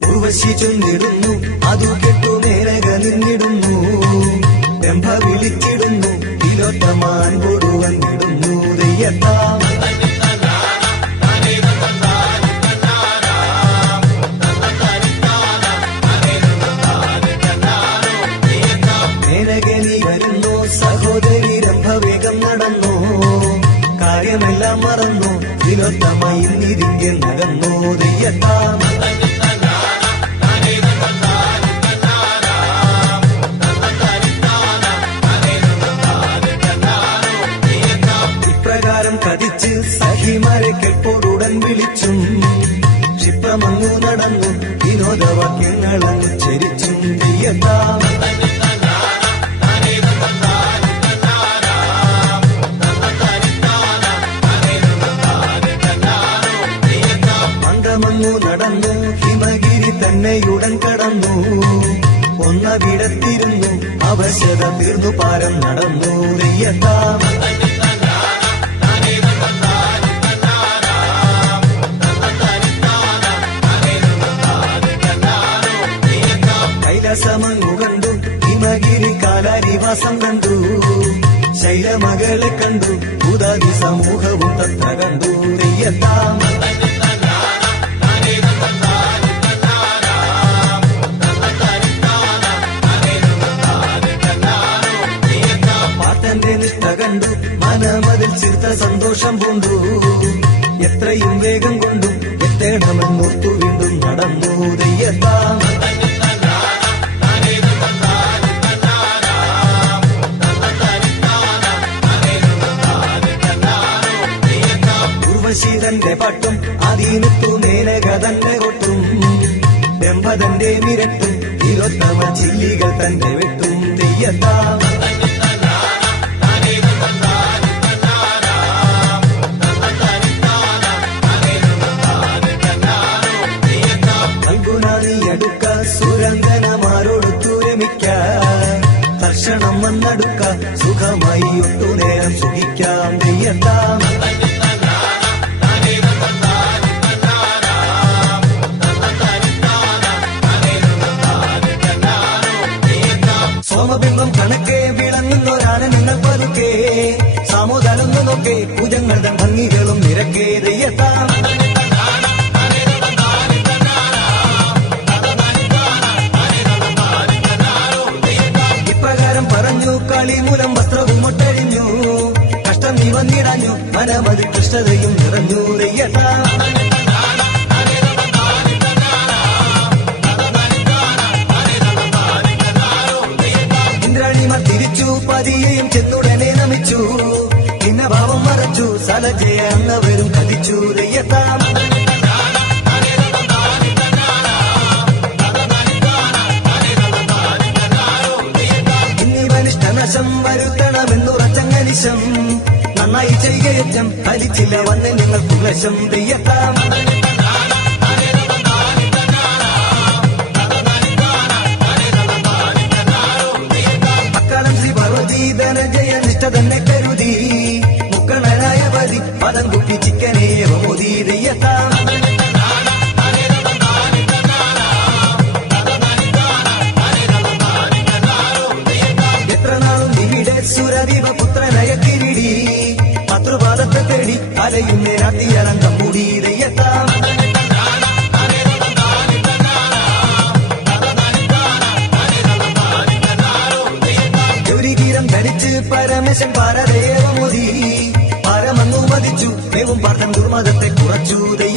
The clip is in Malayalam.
ഉർവശി ചൊന്നിടുന്നു അതു കെട്ടു മേനക നിന്നിടുന്നു രംഭ വിളിച്ചിടുന്നു തിലോത്തമാൻ കൊടുവന്നിടുന്നു ദയ്യത്താം മേനകനി വരുന്നു സഹോദരി രംഭ വേഗം നടന്നു കാര്യമെല്ലാം മറന്നു തിലോത്തമയിൽ നിരിങ്കെ നടന്നു ദയ്യത്താം കതിച്ച് സഖിമാരെ കെപ്പോടുടൻ വിളിച്ചും ക്ഷിപ്രമങ്ങു നടന്നു വിനോദവാക്യങ്ങളങ്ങ് ചരിച്ചും ദയ്യത്താം മന്ദമങ്ങു നടന്നു ഹിമഗിരി തന്നെയുടൻ കടന്നു ഒന്നവിടത്തിരുന്നു അവശത തീർന്നു പാരം നടന്നു ദയ്യത്താം കൈലാസമങ്ങു കണ്ടു ഹിമഗിരി കാലാരിവാസം കണ്ടു ശൈലമകളെ കണ്ടു ഭൂതാദി സമൂഹവും തത്ര കണ്ടു ദയ്യത്താം പാത്തന്റെ നിഷ്ഠ കണ്ടു മനമതിൽ ചിർത്ത സന്തോഷം പൂണ്ടു എത്രയും വേഗം കൊണ്ടു എത്തേണമെന്നോർത്തു വീണ്ടും നടന്നു ദയ്യത്താം ഉർവശീതന്റെ പാട്ടും അതീനുത്തു മേനക തന്നെ കൊട്ടും രംഭതന്റെ മിരട്ടും തിലോത്തമ ചില്ലികൾ തന്നെ വെട്ടും ദയ്യത്താം അടുക്ക സുരന്ധനമാരോടൊത്തു രമിക്ക തർഷണം വന്നടുക്ക സുഖമായി ഒട്ടു നേരം സുഖിക്കാം ദയ്യത്താം സോമബിംബം കണക്കെ വിളങ്ങുന്നൊരാണ് നിങ്ങൾ പതുക്കെ സാമോദാനൊന്നു നോക്കെ പൂജങ്ങളുടെ ഭംഗികളും നിരക്കെ ദയ്യത്താം പറഞ്ഞു കളിമൂലം വസ്ത്രവും ഒട്ടഴിഞ്ഞു കഷ്ടം നീ വന്നിടഞ്ഞു മനമതി കൃഷ്ണതയും നിറഞ്ഞു ദയ്യത്താം ഇന്ദ്രാണിമാർ തിരിച്ചു പതിയെയും ചെന്നുടനെ നമിച്ചു പിന്നെ ഭാവം മറച്ചു സലജയ എന്നവരും കതിച്ചു ദയ്യത്താം ം വരുത്തണമെന്നുറച്ചങ്ങനിശം നന്നായി ചെയ്യുകയറ്റം ഫലിച്ചില്ല വന്ന് നിങ്ങൾ കുലശം ദയ്യത്താം അക്കാലം ശ്രീ പാർവതി ധനജയ നിഷ്ഠ തന്നെ കരുതി മുക്കണനായ പതി പദം കുട്ടി ചിക്കനെ മോദി ദയ്യത്താം സുരദീപ പുത്രനയ കിരീടി പത്രുപാദത്തെ തേടി അലയുന്നേ രാത്തിയരങ്കം മൂടി ദയ്യത്താം ഗൗരിഗീരം ധരിച്ച് പരമേശൻ പാരദേവമോദി പരമന്നു മതിച്ചു ദേവും പാർത്ഥൻ ദുർമതത്തെ കുറച്ചു ദയ്യ